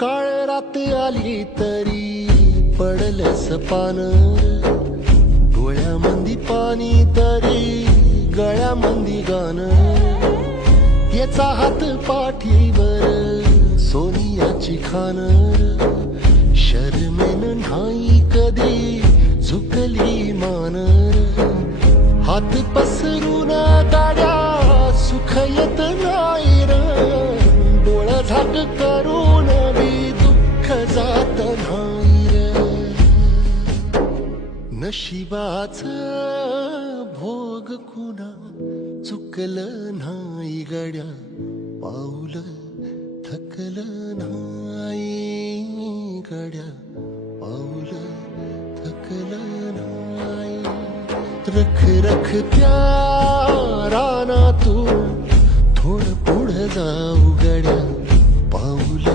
काळ रात आली तरी पडलंस पान, डोळ्यामंदी पाणी तरी गळ्यामंदी गाण, याचा हात पाठीवर सोनियाची खान, शर्मेन नाही कधी झुकली मान, हात पसरून गाड्या सुख येत नाही र, डोळ झाक करून बी दुःख जात नाही र, नशिबाच भोग कुणा चुकलं नाही गड्या, पाऊल थकलं नाही गड्या, पाऊल थकलं नाही, रख रख त्या रानातून थोडं पुढं जा